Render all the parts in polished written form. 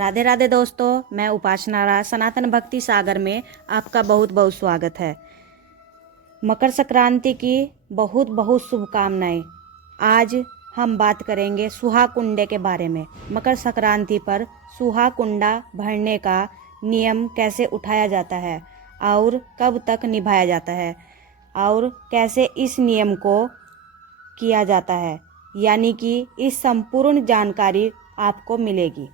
राधे राधे दोस्तों, मैं उपासना राज सनातन भक्ति सागर में आपका बहुत बहुत स्वागत है। मकर संक्रांति की बहुत बहुत शुभकामनाएं। आज हम बात करेंगे सुहा कुंडे के बारे में। मकर संक्रांति पर सुहा कुंडा भरने का नियम कैसे उठाया जाता है और कब तक निभाया जाता है और कैसे इस नियम को किया जाता है, यानी कि इस संपूर्ण जानकारी आपको मिलेगी।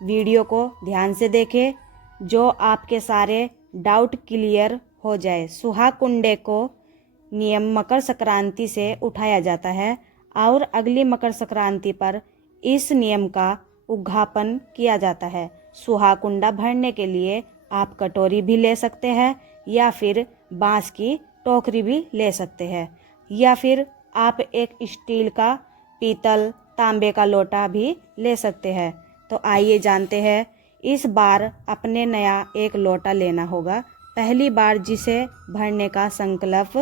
वीडियो को ध्यान से देखें, जो आपके सारे डाउट क्लियर हो जाए। सुहा कुंडे को नियम मकर संक्रांति से उठाया जाता है और अगली मकर संक्रांति पर इस नियम का उद्घाटन किया जाता है। सुहा कुंडा भरने के लिए आप कटोरी भी ले सकते हैं या फिर बांस की टोकरी भी ले सकते हैं या फिर आप एक स्टील का, पीतल, तांबे का लोटा भी ले सकते हैं। तो आइए जानते हैं। इस बार अपने नया एक लोटा लेना होगा। पहली बार जिसे भरने का संकल्प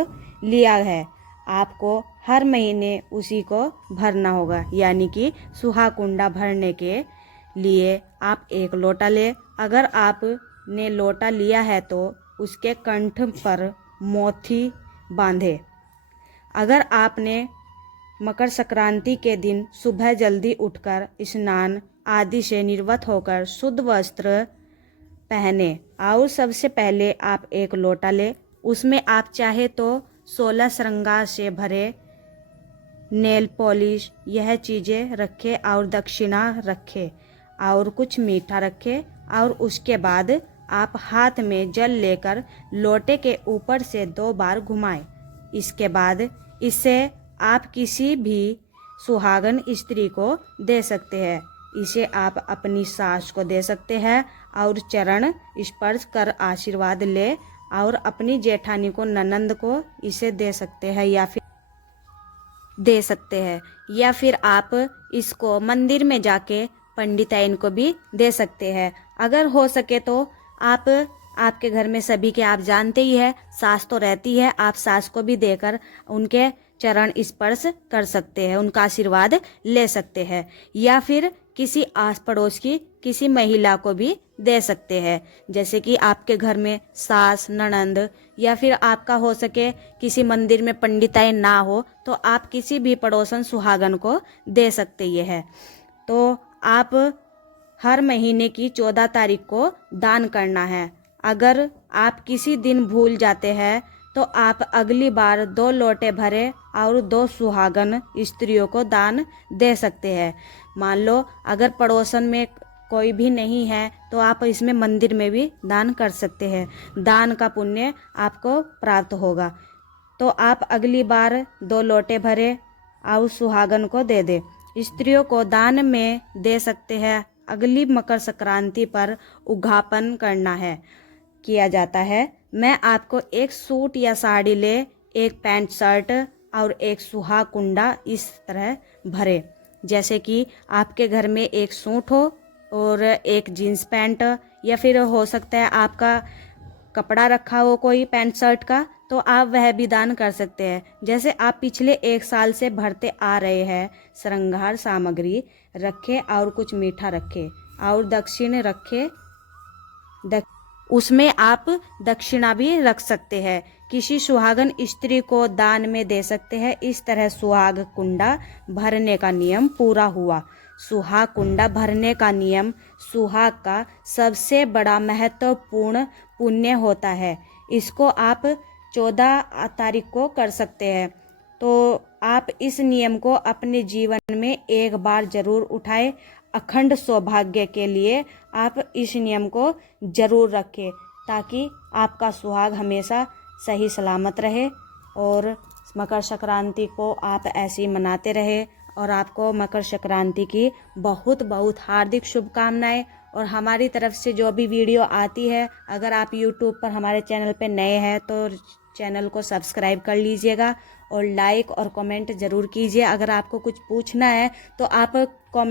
लिया है, आपको हर महीने उसी को भरना होगा, यानी कि सुहा कुंडा भरने के लिए आप एक लोटा ले। अगर आपने लोटा लिया है तो उसके कंठ पर मोती बांधे। अगर आपने मकर संक्रांति के दिन सुबह जल्दी उठकर स्नान आदि से निर्वत होकर शुद्ध वस्त्र पहने और सबसे पहले आप एक लोटा ले। उसमें आप चाहे तो 16 श्रृंगार से भरे नेल पॉलिश यह चीज़ें रखे और दक्षिणा रखे और कुछ मीठा रखे और उसके बाद आप हाथ में जल लेकर लोटे के ऊपर से 2 बार घुमाएं। इसके बाद इसे आप किसी भी सुहागन स्त्री को दे सकते हैं। इसे आप अपनी सास को दे सकते हैं और चरण स्पर्श कर आशीर्वाद ले और अपनी जेठानी को, ननंद को इसे दे सकते हैं या फिर आप इसको मंदिर में जाके पंडिताइन को भी दे सकते हैं। अगर हो सके तो आपके घर में सभी के, आप जानते ही है, सास तो रहती है, आप सास को भी देकर उनके चरण स्पर्श कर सकते हैं, उनका आशीर्वाद ले सकते हैं या फिर किसी आस पड़ोस की किसी महिला को भी दे सकते हैं। जैसे कि आपके घर में सास, ननंद या फिर आपका हो सके किसी मंदिर में पंडिताई ना हो तो आप किसी भी पड़ोसन सुहागन को दे सकते ये है। तो आप हर महीने की 14 तारीख को दान करना है। अगर आप किसी दिन भूल जाते हैं तो आप अगली बार 2 लोटे भरे और 2 सुहागन स्त्रियों को दान दे सकते हैं। मान लो अगर पड़ोसन में कोई भी नहीं है तो आप इसमें मंदिर में भी दान कर सकते हैं। दान का पुण्य आपको प्राप्त होगा। तो आप अगली बार 2 लोटे भरे और सुहागन को दे दे। स्त्रियों को दान में दे सकते हैं। अगली मकर संक्रांति पर उद्घाटन किया जाता है। मैं आपको एक सूट या साड़ी ले, एक पैंट शर्ट और एक सुहा कुंडा इस तरह भरे। जैसे कि आपके घर में एक सूट हो और एक जीन्स पैंट, या फिर हो सकता है आपका कपड़ा रखा हो कोई पैंट शर्ट का, तो आप वह भी दान कर सकते हैं। जैसे आप पिछले 1 साल से भरते आ रहे हैं, श्रृंगार सामग्री रखे और कुछ मीठा रखे और दक्षिण रखे। उसमें आप दक्षिणा भी रख सकते हैं। किसी सुहागन स्त्री को दान में दे सकते हैं। इस तरह सुहाग कुंडा भरने का नियम पूरा हुआ। सुहाग कुंडा भरने का नियम सुहाग का सबसे बड़ा महत्वपूर्ण पुण्य होता है। इसको आप 14 तारीख को कर सकते हैं। तो आप इस नियम को अपने जीवन में एक बार जरूर उठाएं। अखंड सौभाग्य के लिए आप इस नियम को जरूर रखें ताकि आपका सुहाग हमेशा सही सलामत रहे और मकर संक्रांति को आप ऐसे ही मनाते रहे। और आपको मकर संक्रांति की बहुत बहुत हार्दिक शुभकामनाएं। और हमारी तरफ से जो भी वीडियो आती है, अगर आप YouTube पर हमारे चैनल पे नए हैं तो चैनल को सब्सक्राइब कर लीजिएगा और लाइक और कमेंट ज़रूर कीजिए। अगर आपको कुछ पूछना है तो आप कमेंट